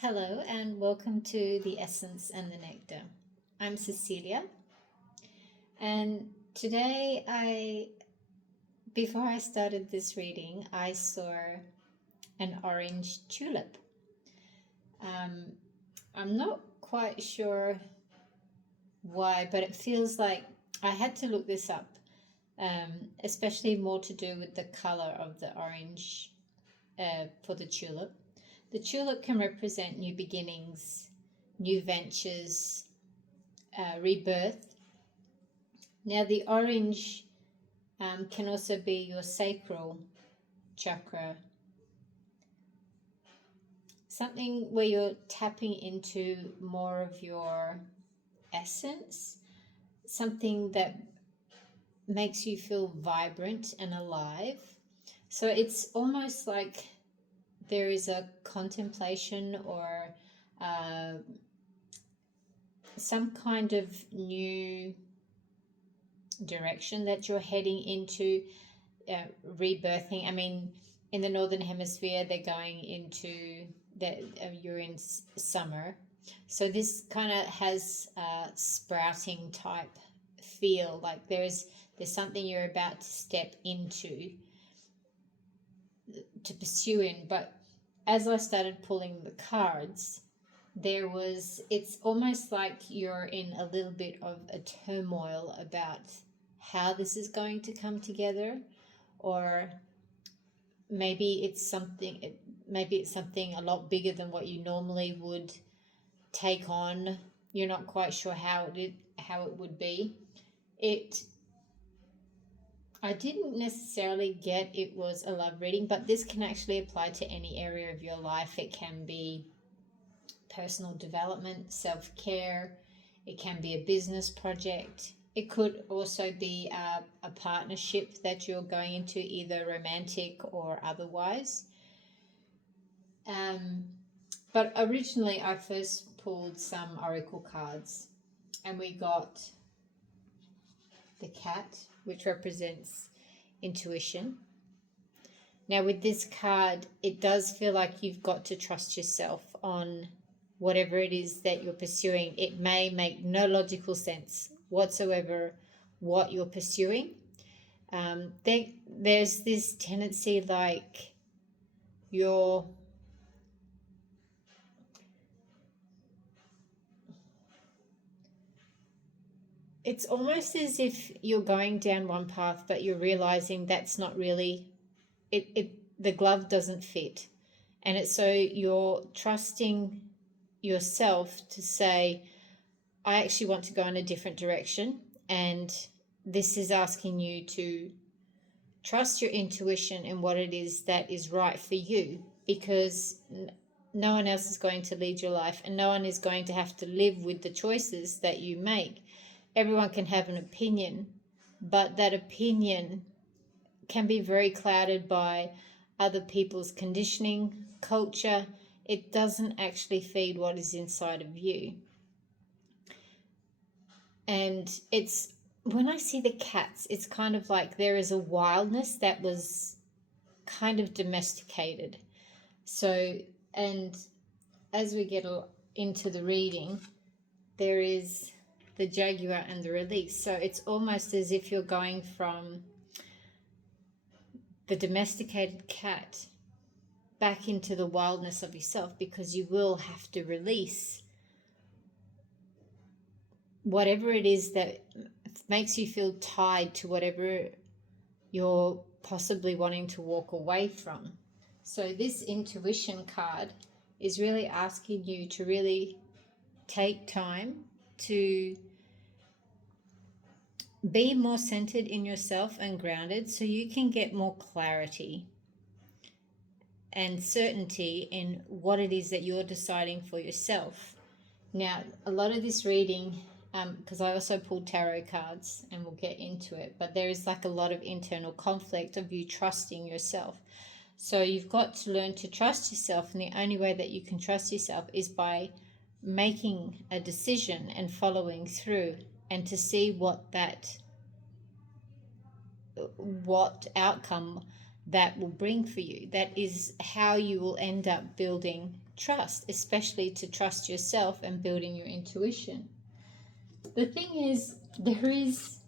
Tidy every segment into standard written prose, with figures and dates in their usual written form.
Hello and welcome to The Essence and the Nectar. I'm Cecilia, and today before I started this reading, I saw an orange tulip. I'm not quite sure why, but it feels like I had to look this up, especially more to do with the color of the orange for the tulip. The tulip can represent new beginnings, new ventures, rebirth. Now, the orange can also be your sacral chakra, something where you're tapping into more of your essence, something that makes you feel vibrant and alive. So it's almost like there is a contemplation or some kind of new direction that you're heading into, rebirthing. I mean, in the Northern Hemisphere, they're going into that you're in summer. So this kind of has a sprouting type feel, like there's something you're about to step into to pursue in. But as I started pulling the cards, it's almost like you're in a little bit of a turmoil about how this is going to come together, or maybe it's something a lot bigger than what you normally would take on. You're not quite sure how it would be. I didn't necessarily get it was a love reading, but this can actually apply to any area of your life. It can be personal development, self-care. It can be a business project. It could also be a partnership that you're going into, either romantic or otherwise. But originally I first pulled some oracle cards, and we got the cat, which represents intuition. Now with this card, it does feel like you've got to trust yourself on whatever it is that you're pursuing. It may make no logical sense whatsoever what you're pursuing. There's this tendency, like it's almost as if you're going down one path, but you're realizing that's not really the glove doesn't fit. And it's so you're trusting yourself to say, I actually want to go in a different direction. And this is asking you to trust your intuition and what it is that is right for you, because no one else is going to lead your life, and no one is going to have to live with the choices that you make. Everyone can have an opinion, but that opinion can be very clouded by other people's conditioning, culture. It doesn't actually feed what is inside of you. And it's, when I see the cats, it's kind of like there is a wildness that was kind of domesticated. So, and as we get into the reading, there is the jaguar and the release. So it's almost as if you're going from the domesticated cat back into the wildness of yourself, because you will have to release whatever it is that makes you feel tied to whatever you're possibly wanting to walk away from. So this intuition card is really asking you to really take time to be more centered in yourself and grounded, so you can get more clarity and certainty in what it is that you're deciding for yourself. Now, a lot of this reading, because I also pulled tarot cards and we'll get into it, but there is like a lot of internal conflict of you trusting yourself. So you've got to learn to trust yourself, and the only way that you can trust yourself is by making a decision and following through, and to see what outcome that will bring for you. That is how you will end up building trust, especially to trust yourself and building your intuition. The thing is, there is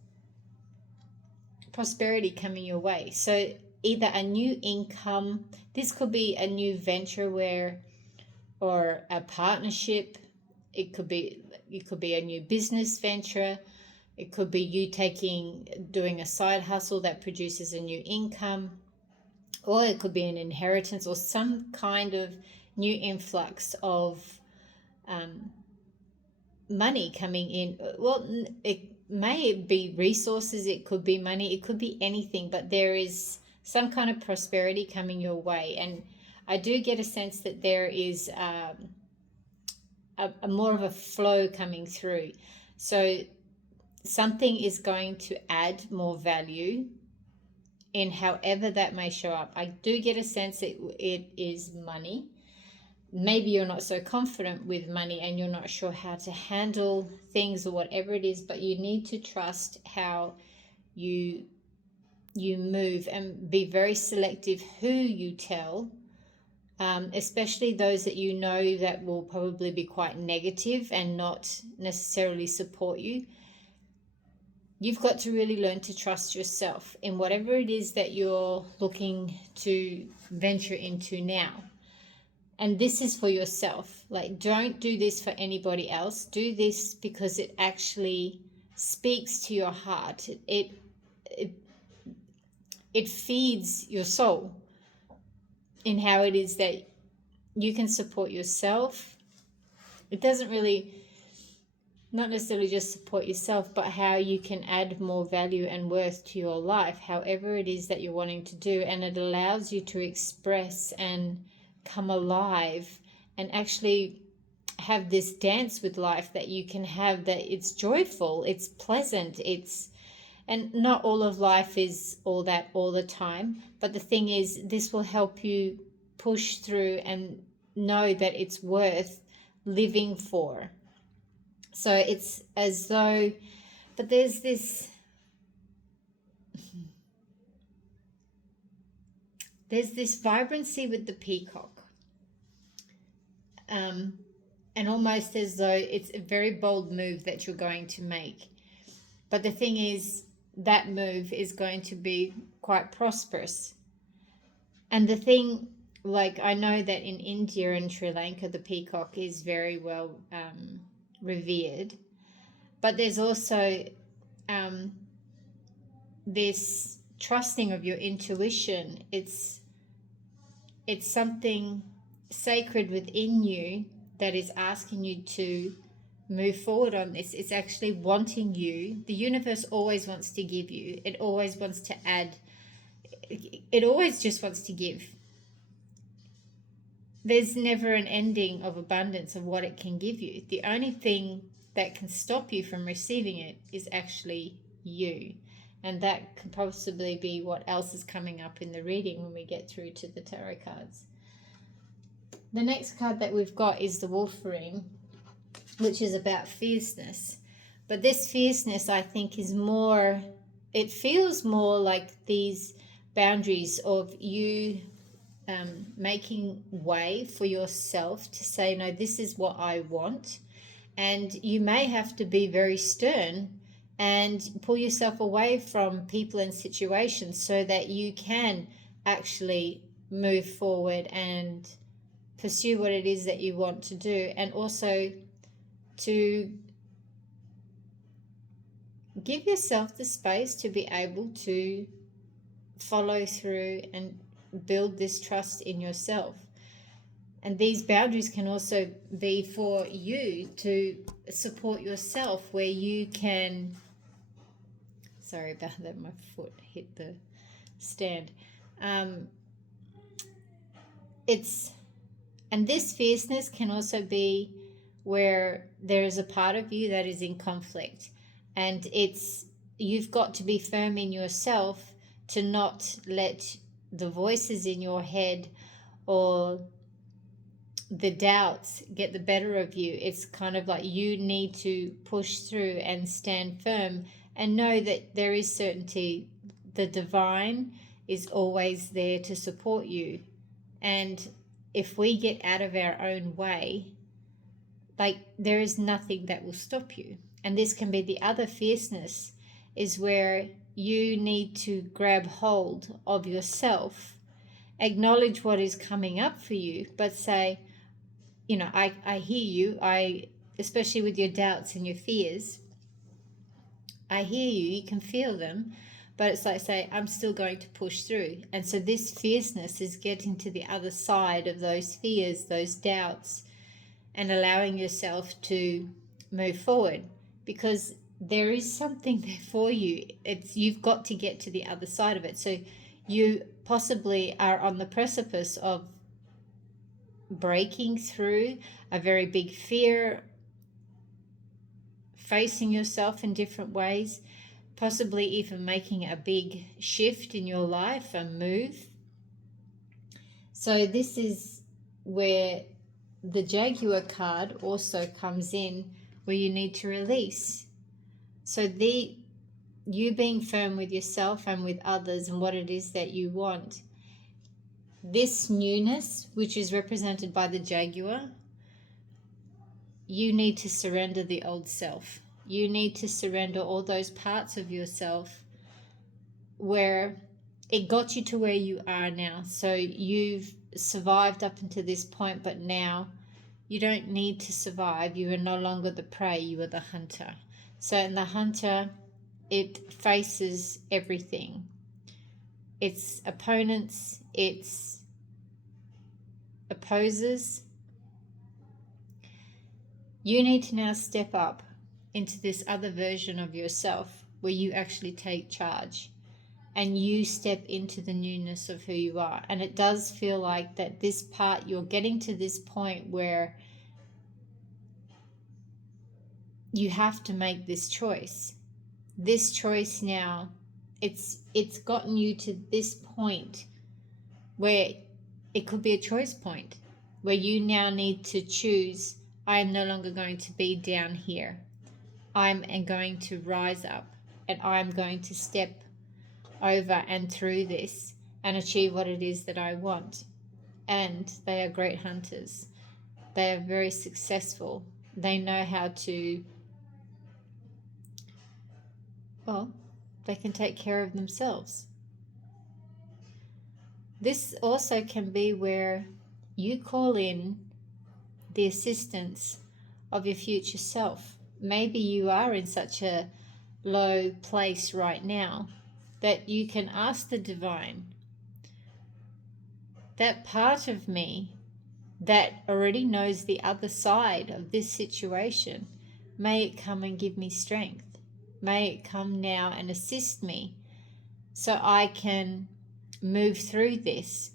prosperity coming your way. So either a new income, this could be a new venture or a partnership. It could be a new business venture. It could be you doing a side hustle that produces a new income, or it could be an inheritance or some kind of new influx of money coming in. Well, it may be resources, it could be money, it could be anything, but there is some kind of prosperity coming your way. And I do get a sense that there is a more of a flow coming through. So something is going to add more value in however that may show up. I do get a sense that it is money. Maybe you're not so confident with money and you're not sure how to handle things or whatever it is, but you need to trust how you move and be very selective who you tell, especially those that you know that will probably be quite negative and not necessarily support you. You've got to really learn to trust yourself in whatever it is that you're looking to venture into now. And this is for yourself. Like, don't do this for anybody else. Do this because it actually speaks to your heart. It feeds your soul in how it is that you can support yourself. It doesn't really, not necessarily just support yourself, but how you can add more value and worth to your life, however it is that you're wanting to do. And it allows you to express and come alive and actually have this dance with life that you can have, that it's joyful, it's pleasant, and not all of life is all that all the time, but the thing is, this will help you push through and know that it's worth living for. So it's as though, but there's this vibrancy with the peacock, and almost as though it's a very bold move that you're going to make. But the thing is, that move is going to be quite prosperous. And the thing, like, I know that in India and Sri Lanka, the peacock is very well revered, but there's also this trusting of your intuition. It's something sacred within you that is asking you to move forward on this. It's actually wanting you. The universe always wants to give you. It always wants to add. It always just wants to give. There's never an ending of abundance of what it can give you. The only thing that can stop you from receiving it is actually you. And that could possibly be what else is coming up in the reading when we get through to the tarot cards. The next card that we've got is the Wolf Ring, which is about fierceness. But this fierceness, I think, is more, it feels more like these boundaries of you making way for yourself to say, no, this is what I want. And you may have to be very stern and pull yourself away from people and situations so that you can actually move forward and pursue what it is that you want to do, and also to give yourself the space to be able to follow through and build this trust in yourself. And these boundaries can also be for you to support yourself, where you can, sorry about that, my foot hit the stand. And this fierceness can also be where there is a part of you that is in conflict, and you've got to be firm in yourself to not let the voices in your head or the doubts get the better of you. It's kind of like you need to push through and stand firm and know that there is certainty. The divine is always there to support you. And if we get out of our own way, like, there is nothing that will stop you. And this can be the other fierceness, is where you need to grab hold of yourself, acknowledge what is coming up for you, but say, I hear you. Especially with your doubts and your fears, I hear you, you can feel them, but it's like, say, I'm still going to push through. And so this fierceness is getting to the other side of those fears, those doubts, and allowing yourself to move forward, because there is something there for you. You've got to get to the other side of it. So you possibly are on the precipice of breaking through a very big fear, facing yourself in different ways, possibly even making a big shift in your life, a move. So this is where the Jaguar card also comes in, where you need to release. So you being firm with yourself and with others and what it is that you want. This newness, which is represented by the Jaguar, you need to surrender the old self. You need to surrender all those parts of yourself where it got you to where you are now. So you've survived up until this point, but now you don't need to survive. You are no longer the prey, you are the hunter. So in the hunter, it faces everything. Its opponents, its opposers. You need to now step up into this other version of yourself where you actually take charge and you step into the newness of who you are. And it does feel like that this part, you're getting to this point where you have to make this choice. This choice now, it's gotten you to this point where it could be a choice point where you now need to choose, I am no longer going to be down here. I'm going to rise up, and I'm going to step over and through this and achieve what it is that I want. And they are great hunters. They are very successful. They know how to, they can take care of themselves. This also can be where you call in the assistance of your future self. Maybe you are in such a low place right now that you can ask the divine, that part of me that already knows the other side of this situation, may it come and give me strength. May it come now and assist me so I can move through this,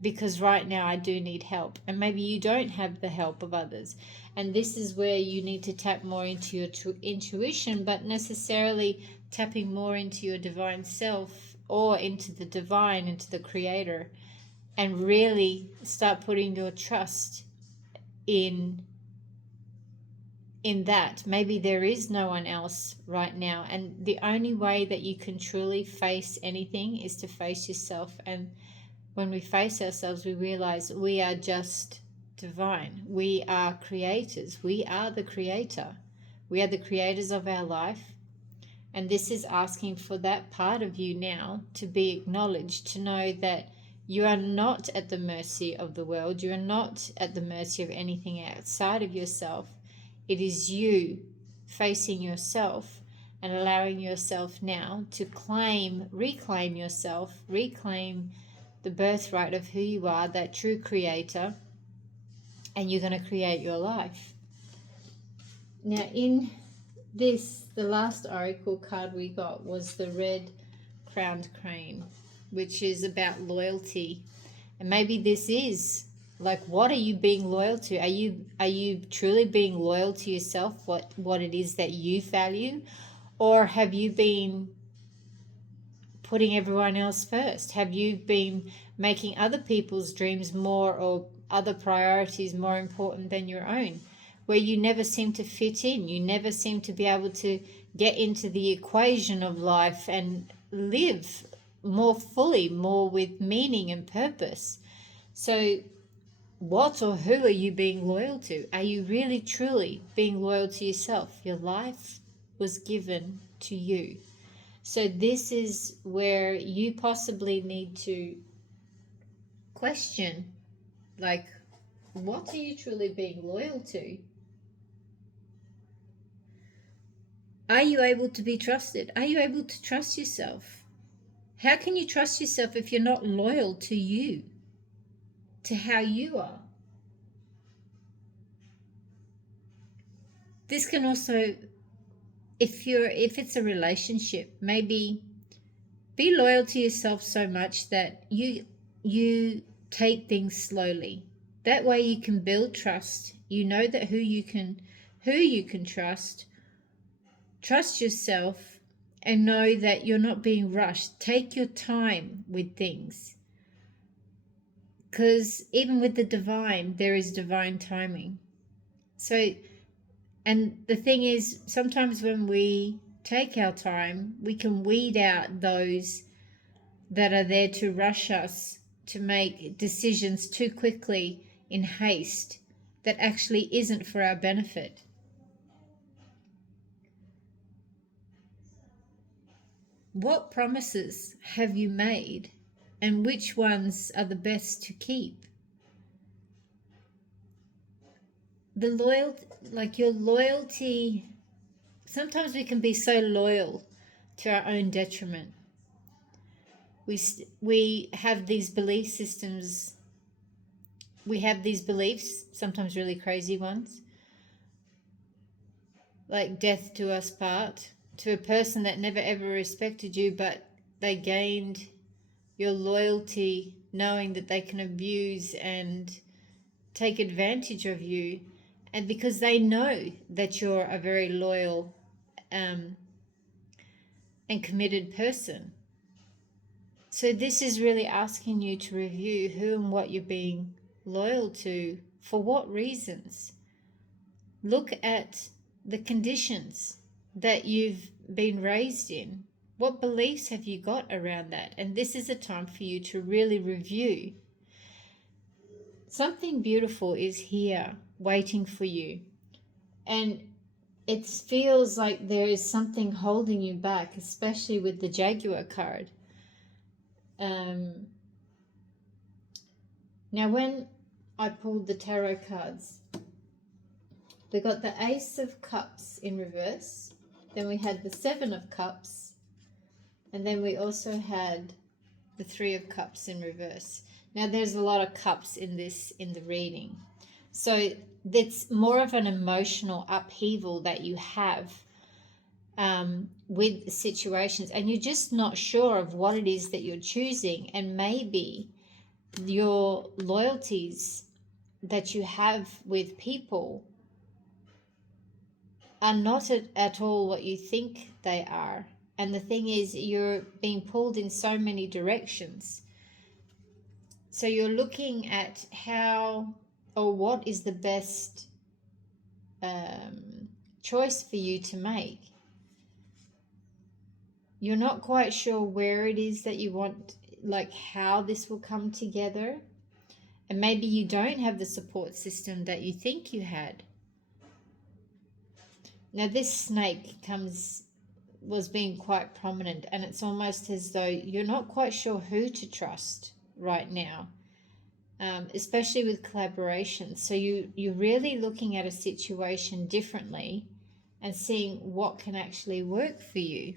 because right now I do need help. And maybe you don't have the help of others. And this is where you need to tap more into your intuition, but necessarily tapping more into your divine self, or into the divine, into the creator, and really start putting your trust in that. Maybe there is no one else right now, and the only way that you can truly face anything is to face yourself. And when we face ourselves, we realize we are just divine. We are creators. We are the creator. We are the creators of our life. And this is asking for that part of you now to be acknowledged, to know that you are not at the mercy of the world. You are not at the mercy of anything outside of yourself. It is you facing yourself and allowing yourself now to reclaim yourself, reclaim the birthright of who you are, that true creator, and you're going to create your life. Now in this, the last oracle card we got was the red crowned crane, which is about loyalty. And maybe this is like, what are you being loyal to? Are you truly being loyal to yourself, what it is that you value? Or have you been putting everyone else first? Have you been making other people's dreams more, or other priorities more important than your own, where you never seem to fit in? You never seem to be able to get into the equation of life and live more fully, more with meaning and purpose. So what or who are you being loyal to? Are you really truly being loyal to yourself? Your life was given to you. So this is where you possibly need to question, like, what are you truly being loyal to? Are you able to be trusted? Are you able to trust yourself? How can you trust yourself if you're not loyal to you, to how you are? This can also, if it's a relationship, maybe be loyal to yourself so much that you take things slowly. That way you can build trust. You know that who you can trust. Trust yourself and know that you're not being rushed. Take your time with things. Because even with the divine, there is divine timing. So, and the thing is, sometimes when we take our time, we can weed out those that are there to rush us to make decisions too quickly in haste that actually isn't for our benefit. What promises have you made, and which ones are the best to keep? The loyalty, like your loyalty, sometimes we can be so loyal to our own detriment. We have these belief systems. We have these beliefs, sometimes really crazy ones, like death to us part, to a person that never ever respected you, but they gained your loyalty knowing that they can abuse and take advantage of you, and because they know that you're a very loyal and committed person. So this is really asking you to review who and what you're being loyal to, for what reasons. Look at the conditions that you've been raised in. What beliefs have you got around that? And this is a time for you to really review. Something beautiful is here waiting for you. And it feels like there is something holding you back, especially with the Jaguar card. Now, when I pulled the tarot cards, we got the Ace of Cups in reverse, then we had the Seven of Cups, and then we also had the Three of Cups in reverse. Now, there's a lot of cups in the reading. So it's more of an emotional upheaval that you have with situations, and you're just not sure of what it is that you're choosing, and maybe your loyalties that you have with people are not at all what you think they are. And the thing is, you're being pulled in so many directions. So you're looking at how or what is the best choice for you to make. You're not quite sure where it is that you want, like how this will come together. And maybe you don't have the support system that you think you had. Now this snake was being quite prominent, and it's almost as though you're not quite sure who to trust right now, especially with collaboration. So you're really looking at a situation differently and seeing what can actually work for you.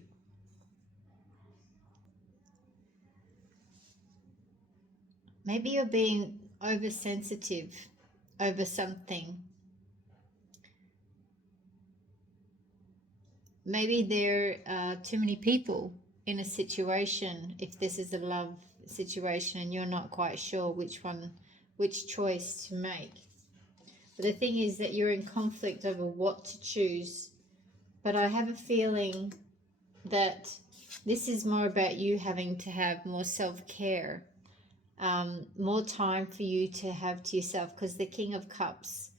Maybe you're being oversensitive over something. Maybe there are too many people in a situation, if this is a love situation and you're not quite sure which choice to make. But the thing is that you're in conflict over what to choose. But I have a feeling that this is more about you having to have more self-care, more time for you to have to yourself, because the King of Cups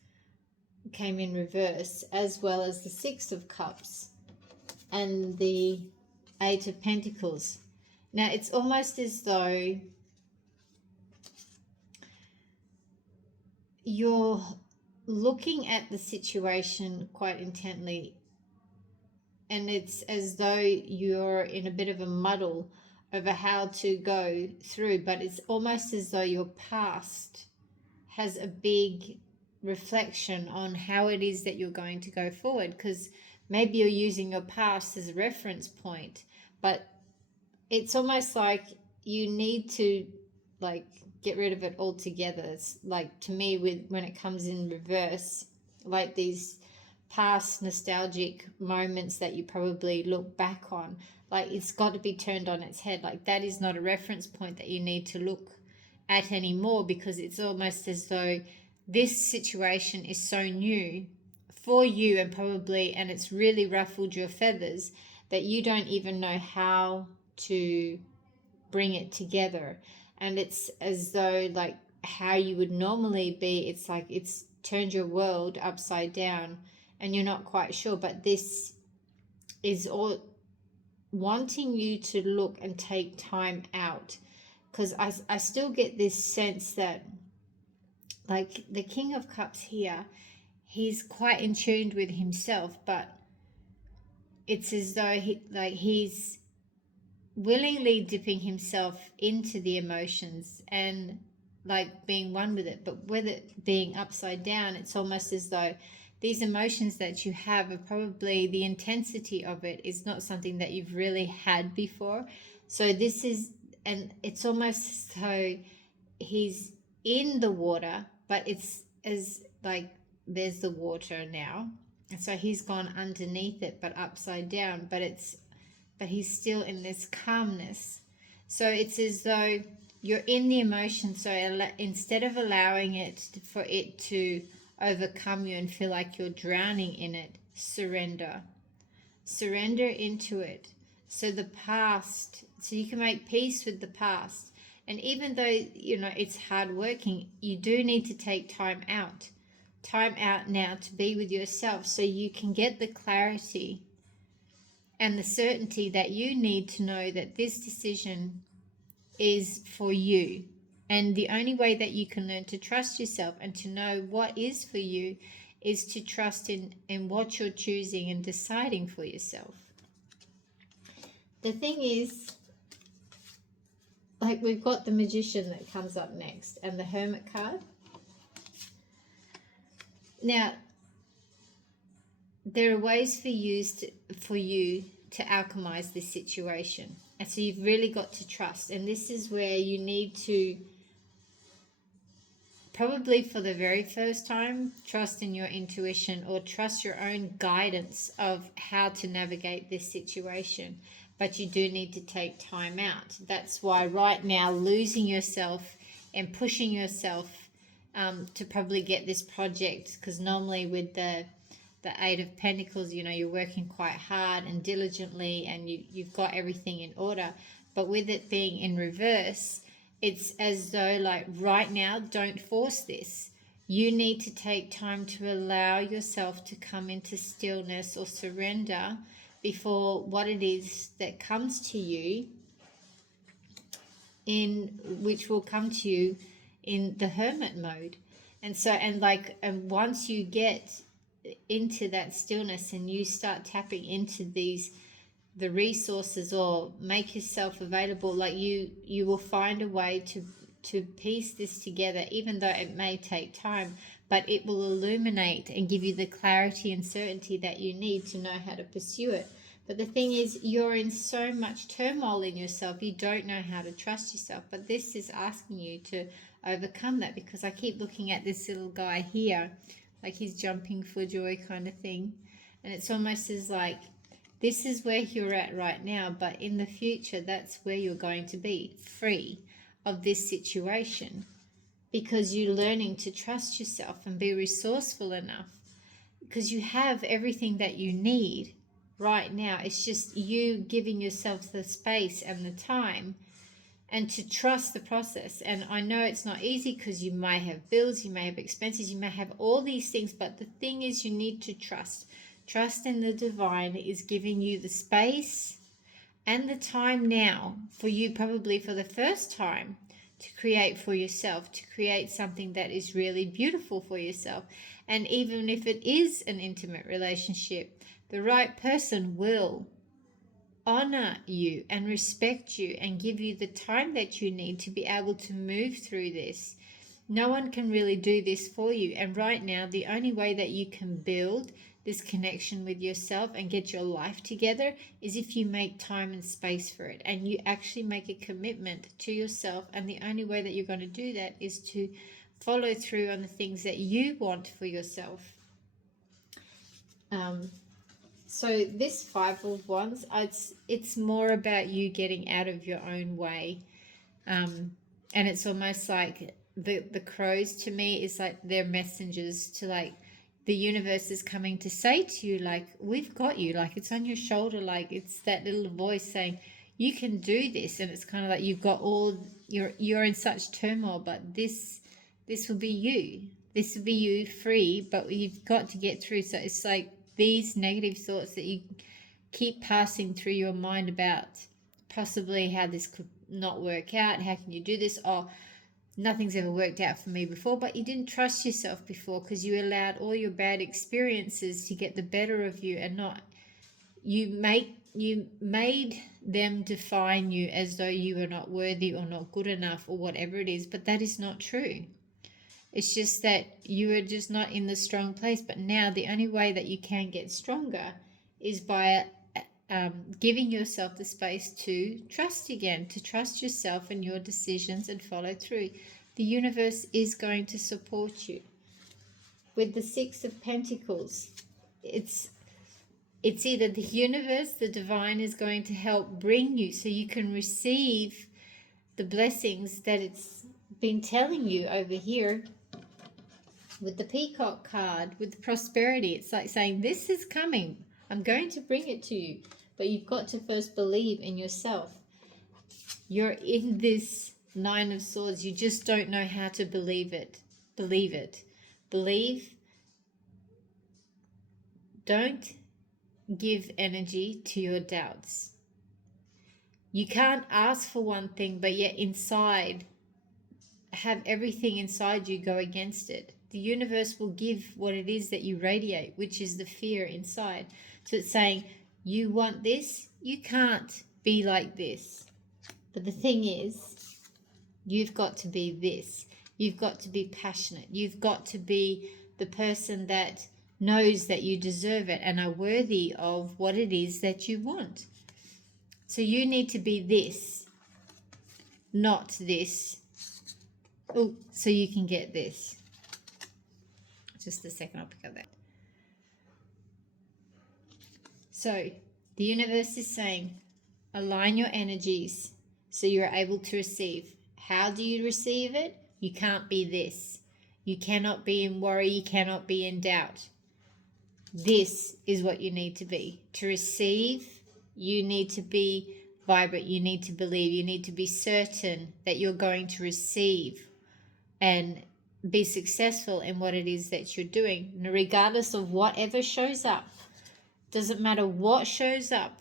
came in reverse, as well as the Six of Cups and the Eight of Pentacles. Now, it's almost as though you're looking at the situation quite intently, and it's as though you're in a bit of a muddle over how to go through, but it's almost as though your past has a big reflection on how it is that you're going to go forward, because maybe you're using your past as a reference point, but it's almost like you need to like get rid of it altogether. It's like, to me, with when it comes in reverse, like these past nostalgic moments that you probably look back on, like it's got to be turned on its head. Like that is not a reference point that you need to look at anymore, because it's almost as though this situation is so new for you, and it's really ruffled your feathers, that you don't even know how to bring it together. And it's as though, like, how you would normally be, it's like it's turned your world upside down and you're not quite sure. But this is all wanting you to look and take time out, because I still get this sense that, like, the King of Cups here, he's quite in tune with himself, but it's as though he's willingly dipping himself into the emotions and like being one with it. But with it being upside down, it's almost as though these emotions that you have are probably, the intensity of it is not something that you've really had before. So this is, and it's almost as though he's in the water, but it's as like there's the water now, and so he's gone underneath it but upside down, but he's still in this calmness. So it's as though you're in the emotion, so instead of allowing it for it to overcome you and feel like you're drowning in it, surrender into it. So the past, so you can make peace with the past. And even though, it's hard working, you do need to take time out now to be with yourself, so you can get the clarity and the certainty that you need to know that this decision is for you. And the only way that you can learn to trust yourself and to know what is for you is to trust in what you're choosing and deciding for yourself. The thing is, like, we've got the Magician that comes up next and the Hermit card. Now, there are ways for you to alchemize this situation. And so you've really got to trust. And this is where you need to, probably for the very first time, trust in your intuition or trust your own guidance of how to navigate this situation. But you do need to take time out. That's why right now, losing yourself and pushing yourself to probably get this project, because normally with the Eight of Pentacles, you're working quite hard and diligently and you've got everything in order. But with it being in reverse, it's as though, like, right now, don't force this. You need to take time to allow yourself to come into stillness or surrender before what it is that comes to you, which will come to you in the hermit mode. And so, and once you get into that stillness and you start tapping into the resources, or make yourself available, like you will find a way to piece this together, even though it may take time, but it will illuminate and give you the clarity and certainty that you need to know how to pursue it. But the thing is, you're in so much turmoil in yourself, you don't know how to trust yourself. But this is asking you to overcome that, because I keep looking at this little guy here, like he's jumping for joy kind of thing. And it's almost as like, this is where you're at right now, but in the future, that's where you're going to be, free of this situation, because you're learning to trust yourself and be resourceful enough, because you have everything that you need right now. It's just you giving yourself the space and the time and to trust the process. And I know it's not easy, because you may have bills, you may have expenses, you may have all these things, but the thing is, you need to trust in the divine is giving you the space and the time now for you, probably for the first time, to create for yourself, to create something that is really beautiful for yourself. And even if it is an intimate relationship, the right person will honor you and respect you and give you the time that you need to be able to move through this. No one can really do this for you. And right now, the only way that you can build this connection with yourself and get your life together is if you make time and space for it, and you actually make a commitment to yourself. And the only way that you're going to do that is to follow through on the things that you want for yourself. So this Five of Wands, it's more about you getting out of your own way. And it's almost like the crows, to me, is like they're messengers to, like, the universe is coming to say to you, like, we've got you, like, it's on your shoulder, like, it's that little voice saying you can do this. And it's kind of like you've got you're in such turmoil, but this will be you. This will be you free, but you've got to get through. So it's like these negative thoughts that you keep passing through your mind about possibly how this could not work out. How can you do this? Oh, nothing's ever worked out for me before. But you didn't trust yourself before because you allowed all your bad experiences to get the better of you, and not you made them define you as though you were not worthy or not good enough or whatever it is. But that is not true. It's just that you are just not in the strong place. But now the only way that you can get stronger is by giving yourself the space to trust again, to trust yourself and your decisions and follow through. The universe is going to support you. With the Six of Pentacles, it's either the universe, the divine, is going to help bring you so you can receive the blessings that it's been telling you over here. With the Peacock card, with the prosperity, it's like saying, this is coming. I'm going to bring it to you. But you've got to first believe in yourself. You're in this Nine of Swords. You just don't know how to believe it. Believe it. Believe. Don't give energy to your doubts. You can't ask for one thing, but yet inside, have everything inside you go against it. The universe will give what it is that you radiate, which is the fear inside. So it's saying, you want this, you can't be like this. But the thing is, you've got to be this. You've got to be passionate. You've got to be the person that knows that you deserve it and are worthy of what it is that you want. So you need to be this, not this. Oh, so you can get this. Just a second, I'll pick up that. So the universe is saying, align your energies so you're able to receive. How do you receive it? You can't be this. You cannot be in worry. You cannot be in doubt. This is what you need to be. To receive, you need to be vibrant. You need to believe. You need to be certain that you're going to receive and be successful in what it is that you're doing. And regardless of whatever shows up, doesn't matter what shows up,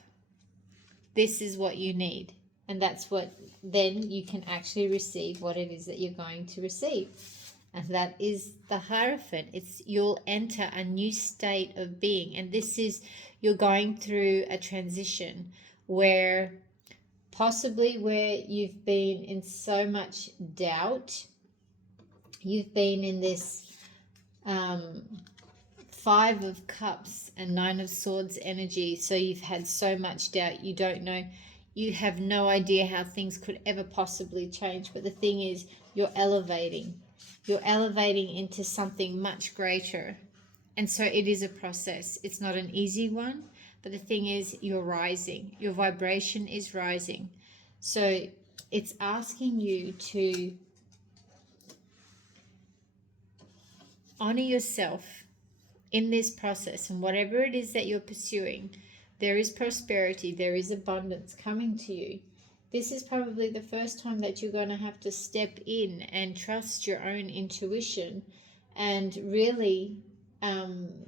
this is what you need. And that's what then you can actually receive what it is that you're going to receive. And that is the Hierophant. It's you'll enter a new state of being. And this is, you're going through a transition where possibly where you've been in so much doubt. You've been in this Five of Cups and Nine of Swords energy. So you've had so much doubt. You don't know. You have no idea how things could ever possibly change. But the thing is, you're elevating. You're elevating into something much greater. And so it is a process. It's not an easy one. But the thing is, you're rising. Your vibration is rising. So it's asking you to honor yourself in this process, and whatever it is that you're pursuing, there is prosperity, there is abundance coming to you. This is probably the first time that you're going to have to step in and trust your own intuition and really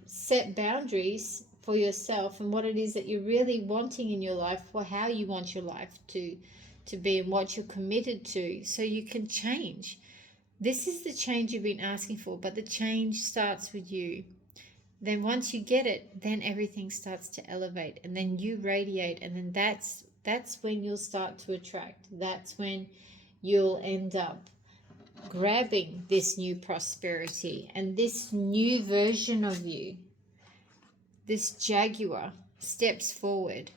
set boundaries for yourself and what it is that you're really wanting in your life, or how you want your life to be, and what you're committed to, so you can change. This is the change you've been asking for, but the change starts with you. Then once you get it, then everything starts to elevate, and then you radiate, and then that's when you'll start to attract. That's when you'll end up grabbing this new prosperity, and this new version of you, this jaguar, steps forward.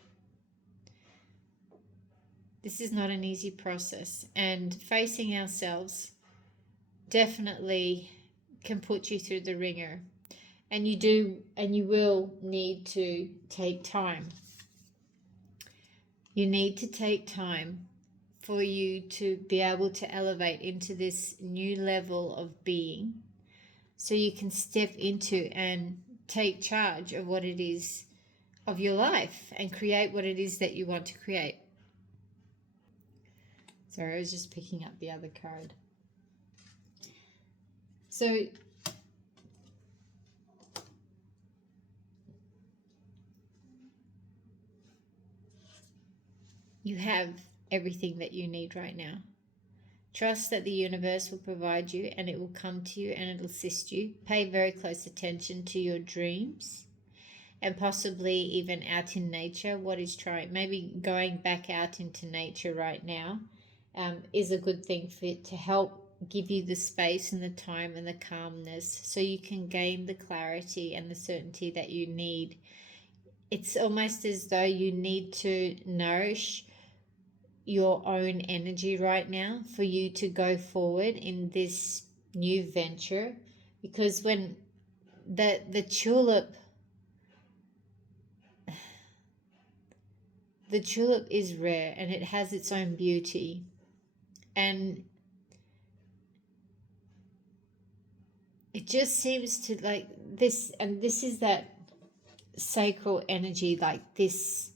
This is not an easy process, and facing ourselves definitely can put you through the ringer. And you do, and you will need to take time. You need to take time for you to be able to elevate into this new level of being, so you can step into and take charge of what it is of your life and create what it is that you want to create. Sorry, I was just picking up the other card. So you have everything that you need right now. Trust that the universe will provide you, and it will come to you, and it'll assist you. Pay very close attention to your dreams, and possibly even out in nature. What is trying, maybe going back out into nature right now is a good thing for it to help give you the space and the time and the calmness, so you can gain the clarity and the certainty that you need. It's almost as though you need to nourish your own energy right now for you to go forward in this new venture, because when the tulip is rare, and it has its own beauty, and it just seems to like this, and this is that sacral energy, like this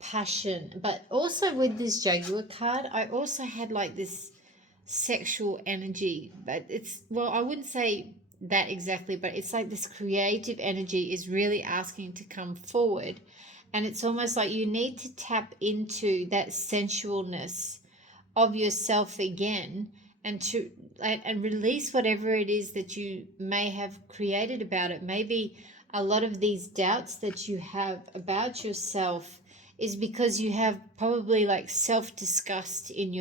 passion. But also with this Jaguar card, I also had like this sexual energy, but it's, well, I wouldn't say that exactly, but it's like this creative energy is really asking to come forward, and it's almost like you need to tap into that sensualness of yourself again, and release whatever it is that you may have created about it. Maybe a lot of these doubts that you have about yourself is because you have probably like self-disgust in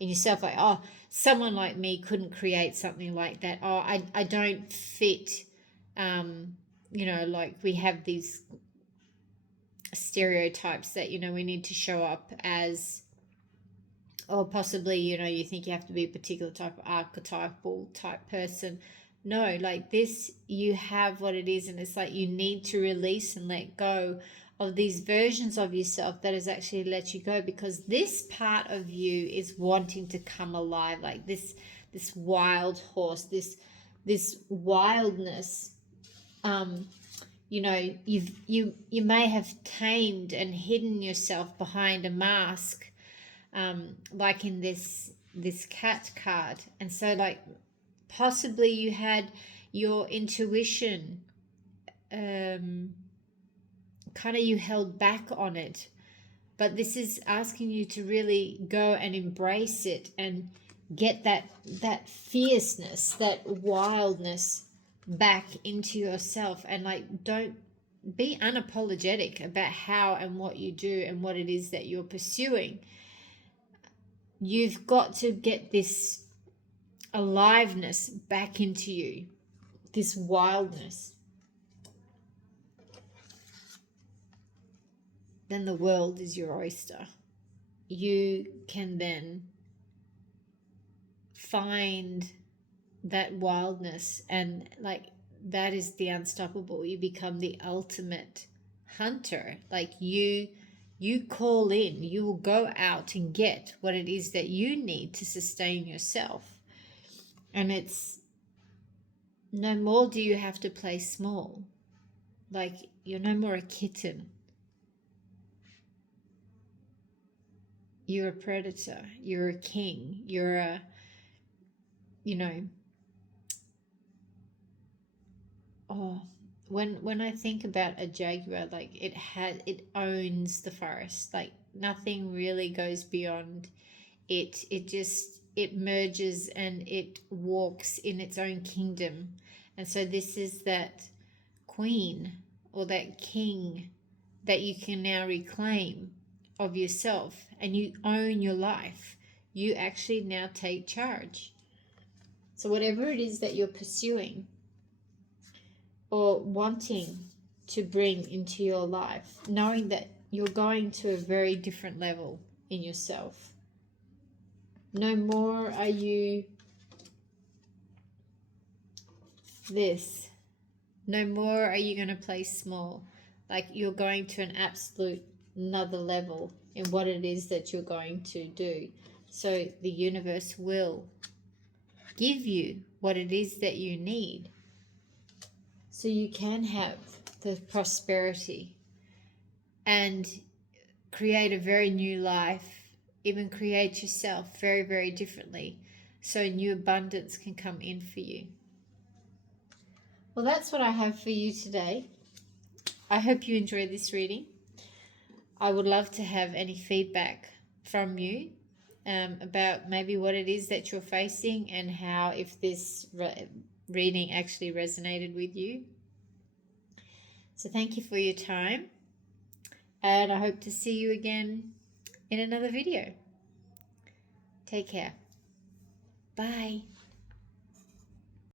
yourself, like, oh, someone like me couldn't create something like that. Oh, I don't fit. Like we have these stereotypes that we need to show up as, or possibly you think you have to be a particular type of archetypal type person. No, like this, you have what it is, and it's like you need to release and let go of these versions of yourself that has actually let you go, because this part of you is wanting to come alive, like this wild horse, this wildness. You may have tamed and hidden yourself behind a mask, like in this cat card, and so like possibly you had your intuition kind of, you held back on it, but this is asking you to really go and embrace it and get that fierceness, that wildness back into yourself, and like don't be unapologetic about how and what you do and what it is that you're pursuing. You've got to get this aliveness back into you, this wildness. Then the world is your oyster. You can then find that wildness, and like that is the unstoppable. You become the ultimate hunter. Like you call in, you will go out and get what it is that you need to sustain yourself. And it's no more do you have to play small. Like you're no more a kitten. You're a predator. You're a king. You're a, when I think about a jaguar, like it owns the forest. Like nothing really goes beyond it. It merges and it walks in its own kingdom. And so this is that queen or that king that you can now reclaim of yourself, and you own your life. You actually now take charge. So whatever it is that you're pursuing or wanting to bring into your life, knowing that you're going to a very different level in yourself. No more are you this. No more are you going to play small. Like you're going to an absolute another level in what it is that you're going to do. So the universe will give you what it is that you need so you can have the prosperity and create a very new life, even create yourself very, very differently so new abundance can come in for you. Well, that's what I have for you today. I hope you enjoyed this reading. I would love to have any feedback from you about maybe what it is that you're facing and how, if this reading actually resonated with you. So thank you for your time, and I hope to see you again in another video. Take care. Bye.